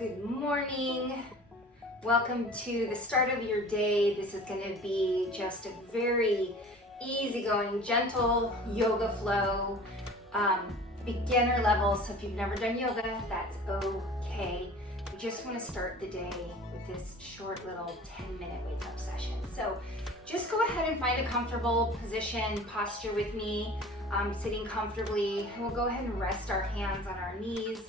Good morning. Welcome to the start of your day. This is going to be just a very easygoing, gentle yoga flow, beginner level. So if you've never done yoga, that's okay. We just want to start the day with this short little 10-minute wake up session. So just go ahead and find a comfortable position, posture with me, sitting comfortably. And we'll go ahead and rest our hands on our knees.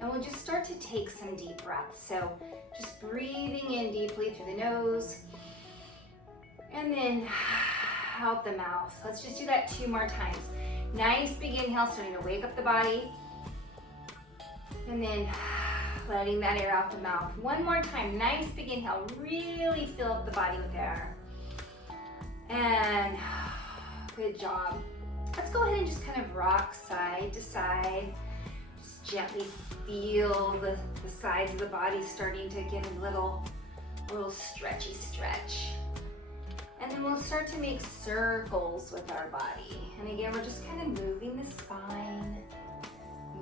And we'll just start to take some deep breaths. So just breathing in deeply through the nose and then out the mouth. Let's just do that 2 more times. Nice big inhale, starting to wake up the body. And then letting that air out the mouth. 1 more time, nice big inhale. Really fill up the body with air. And good job. Let's go ahead and just kind of rock side to side. Gently feel the sides of the body starting to get a little stretchy stretch. And then we'll start to make circles with our body. And again, we're just kind of moving the spine,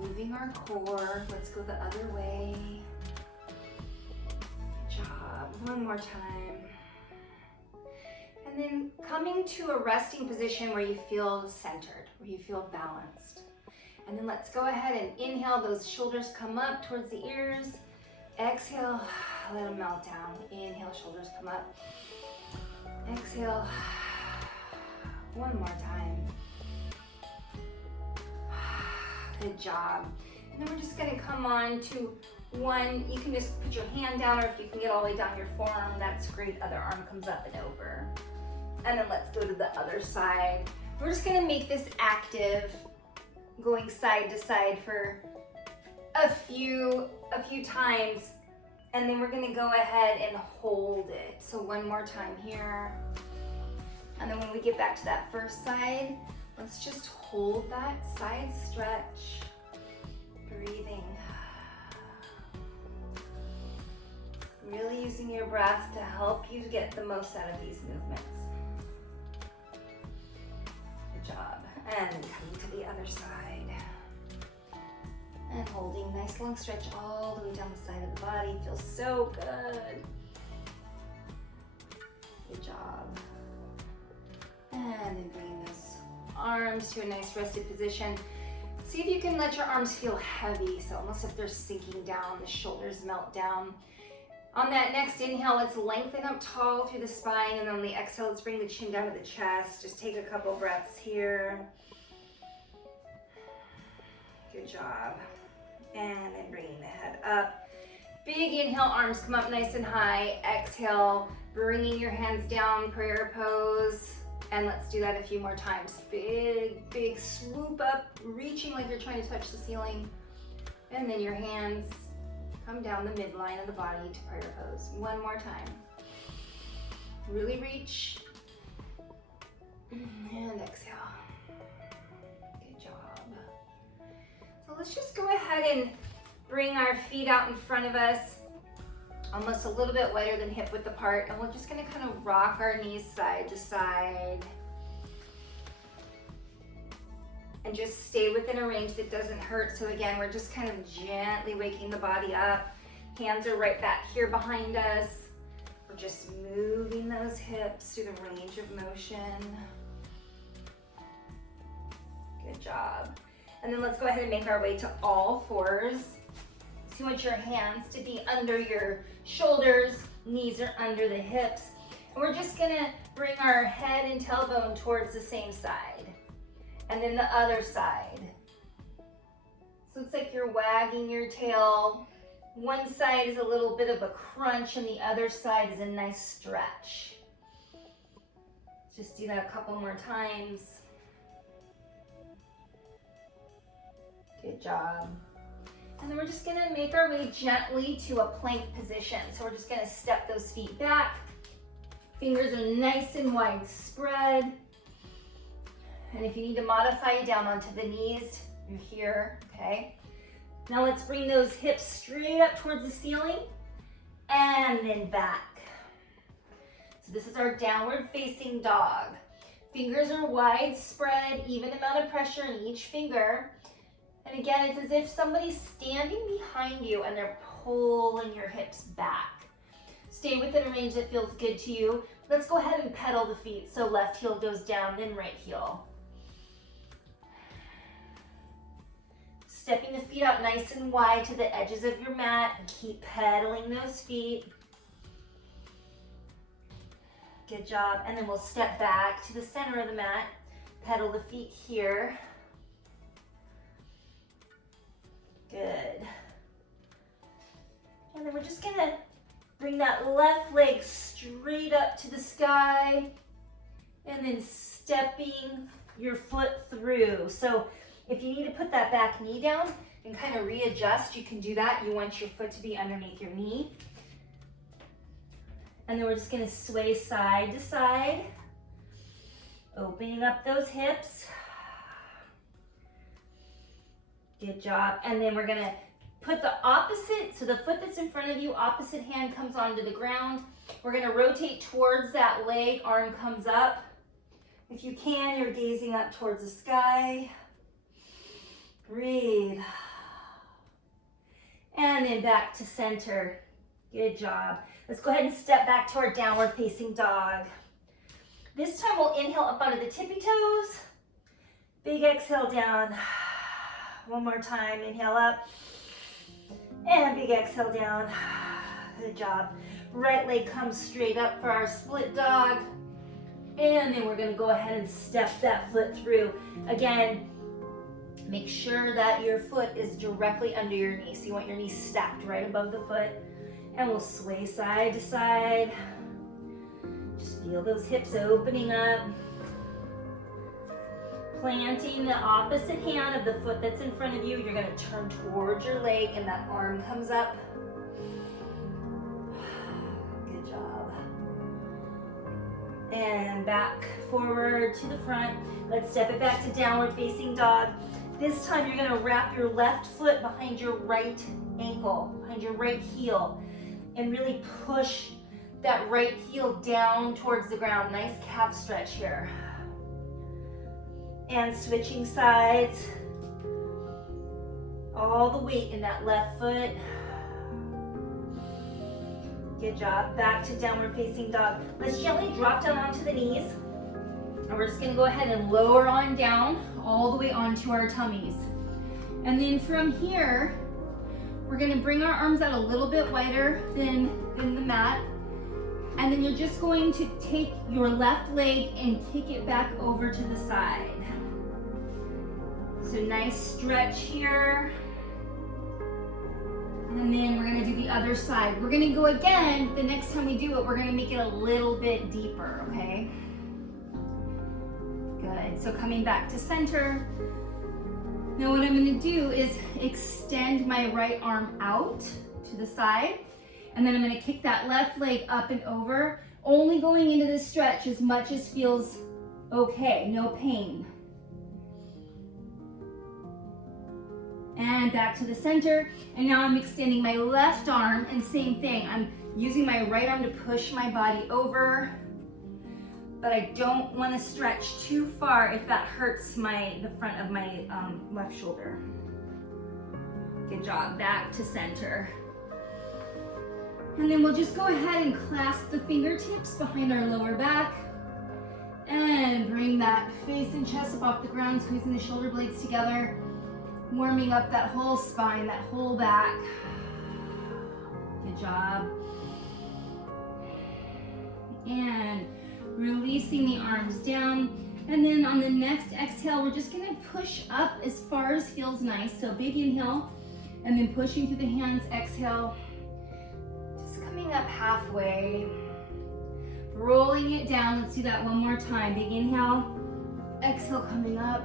moving our core. Let's go the other way. Good job. 1 more time. And then coming to a resting position where you feel centered, where you feel balanced. And then let's go ahead and inhale, those shoulders come up towards the ears. Exhale, let them melt down. Inhale, shoulders come up. Exhale, 1 more time. Good job. And then we're just gonna come on to one. You can just put your hand down, or if you can get all the way down your forearm, that's great. Other arm comes up and over. And then let's go to the other side. We're just gonna make this active, going side to side for a few times, and then we're gonna go ahead and hold it. So 1 more time here. And then when we get back to that first side, let's just hold that side stretch. Breathing. Really using your breath to help you get the most out of these movements. Good job. And coming to the other side. And holding, nice long stretch all the way down the side of the body. Feels so good. Good job. And then bringing those arms to a nice rested position. See if you can let your arms feel heavy. So almost if they're sinking down, the shoulders melt down. On that next inhale, let's lengthen up tall through the spine. And on the exhale, let's bring the chin down to the chest. Just take a couple breaths here. Good job. And then bringing the head up. Big inhale, arms come up nice and high. Exhale, bringing your hands down, prayer pose. And let's do that a few more times. Big swoop up, reaching like you're trying to touch the ceiling. And then your hands come down the midline of the body to prayer pose. 1 more time. Really reach. And exhale. So let's just go ahead and bring our feet out in front of us, almost a little bit wider than hip width apart, and we're just gonna kind of rock our knees side to side. And just stay within a range that doesn't hurt. So again, we're just kind of gently waking the body up. Hands are right back here behind us. We're just moving those hips through the range of motion. Good job. And then let's go ahead and make our way to all fours. So you want your hands to be under your shoulders, knees are under the hips. And we're just gonna bring our head and tailbone towards the same side. And then the other side. So it's like you're wagging your tail. One side is a little bit of a crunch and the other side is a nice stretch. Just do that a couple more times. Good job. And then we're just gonna make our way gently to a plank position. So we're just gonna step those feet back. Fingers are nice and wide spread. And if you need to modify down onto the knees, you're here, okay? Now let's bring those hips straight up towards the ceiling and then back. So this is our downward facing dog. Fingers are wide spread, even amount of pressure in each finger. And again, it's as if somebody's standing behind you and they're pulling your hips back. Stay within a range that feels good to you. Let's go ahead and pedal the feet. So left heel goes down, then right heel. Stepping the feet out nice and wide to the edges of your mat and keep pedaling those feet. Good job. And then we'll step back to the center of the mat, pedal the feet here. Good. And then we're just gonna bring that left leg straight up to the sky and then stepping your foot through. So if you need to put that back knee down and kind of readjust, you can do that. You want your foot to be underneath your knee. And then we're just gonna sway side to side, opening up those hips. Good job. And then we're gonna put the opposite, so the foot that's in front of you, opposite hand comes onto the ground. We're gonna rotate towards that leg, arm comes up. If you can, you're gazing up towards the sky. Breathe. And then back to center. Good job. Let's go ahead and step back to our downward facing dog. This time we'll inhale up onto the tippy toes. Big exhale down. One more time, inhale up. And big exhale down. Good job. Right leg comes straight up for our split dog. And then we're gonna go ahead and step that foot through. Again, make sure that your foot is directly under your knee. So you want your knee stacked right above the foot. And we'll sway side to side. Just feel those hips opening up. Planting the opposite hand of the foot that's in front of you. You're gonna turn towards your leg and that arm comes up. Good job. And back, forward to the front. Let's step it back to downward facing dog. This time you're gonna wrap your left foot behind your right ankle, behind your right heel, and really push that right heel down towards the ground. Nice calf stretch here. And switching sides. All the weight in that left foot. Good job. Back to downward facing dog. Let's gently drop down onto the knees. And we're just gonna go ahead and lower on down all the way onto our tummies. And then from here, we're gonna bring our arms out a little bit wider than the mat. And then you're just going to take your left leg and kick it back over to the side. So nice stretch here. And then we're gonna do the other side. We're gonna go again. The next time we do it, we're gonna make it a little bit deeper, okay? Good, so coming back to center. Now what I'm gonna do is extend my right arm out to the side, and then I'm gonna kick that left leg up and over, only going into the stretch as much as feels okay, no pain. And back to the center, and now I'm extending my left arm, and same thing, I'm using my right arm to push my body over, but I don't want to stretch too far if that hurts the front of my left shoulder. Good job, back to center. And then we'll just go ahead and clasp the fingertips behind our lower back, and bring that face and chest up off the ground, squeezing the shoulder blades together. Warming up that whole spine, that whole back. Good job. And releasing the arms down. And then on the next exhale, we're just gonna push up as far as feels nice. So big inhale, and then pushing through the hands, exhale. Just coming up halfway. Rolling it down, let's do that one more time. Big inhale, exhale coming up.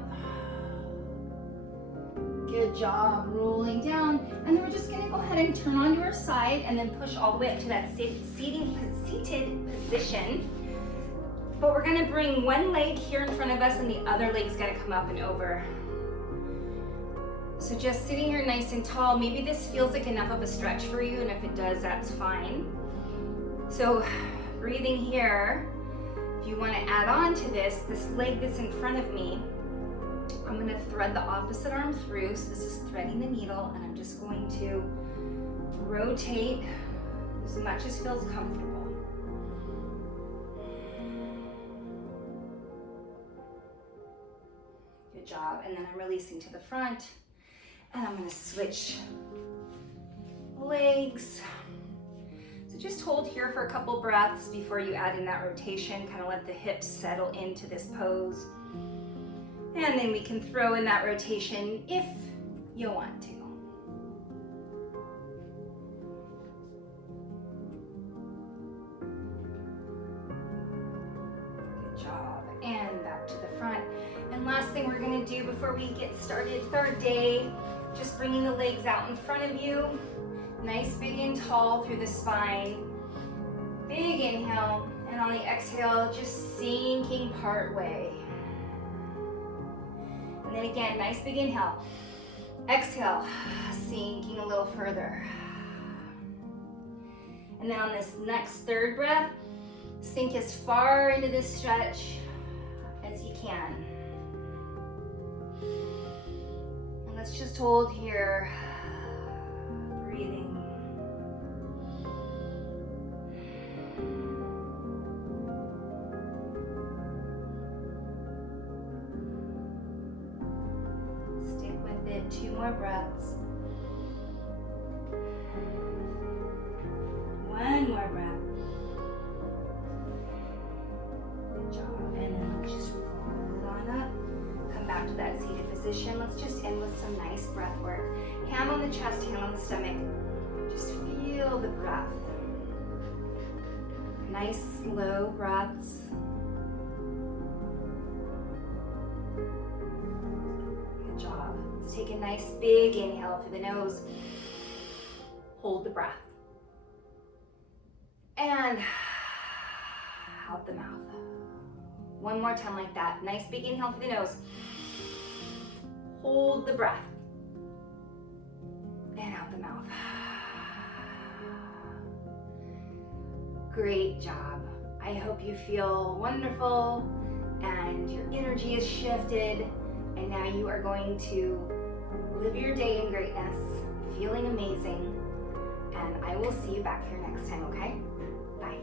Good job, rolling down. And then we're just gonna go ahead and turn onto our side and then push all the way up to that seated position. But we're gonna bring one leg here in front of us and the other leg's gonna come up and over. So just sitting here nice and tall. Maybe this feels like enough of a stretch for you, and if it does, that's fine. So breathing here, if you wanna add on to this leg that's in front of me, I'm gonna thread the opposite arm through. So this is threading the needle, and I'm just going to rotate as much as feels comfortable. Good job. And then I'm releasing to the front, and I'm going to switch legs. So just hold here for a couple breaths before you add in that rotation. Kind of let the hips settle into this pose. And then we can throw in that rotation if you want to. Good job. And back to the front. And last thing we're going to do before we get started, third day, just bringing the legs out in front of you. Nice, big and tall through the spine. Big inhale, and on the exhale, just sinking part way. And then again, nice big inhale. Exhale, sinking a little further. And then on this next third breath, sink as far into this stretch as you can. And let's just hold here, breathing. Stick with it, 2 more breaths. 1 more breath. Good job. And then let's just roll on up. Come back to that seated position. Let's just end with some nice breath work. Hand on the chest, hand on the stomach. Just feel the breath. Nice slow breaths. Good job. Let's take a nice big inhale through the nose. Hold the breath. And out the mouth. 1 more time like that. Nice big inhale through the nose. Hold the breath. And out the mouth. Great job. I hope you feel wonderful and your energy is shifted, and now you are going to live your day in greatness, feeling amazing, and I will see you back here next time, okay? Bye.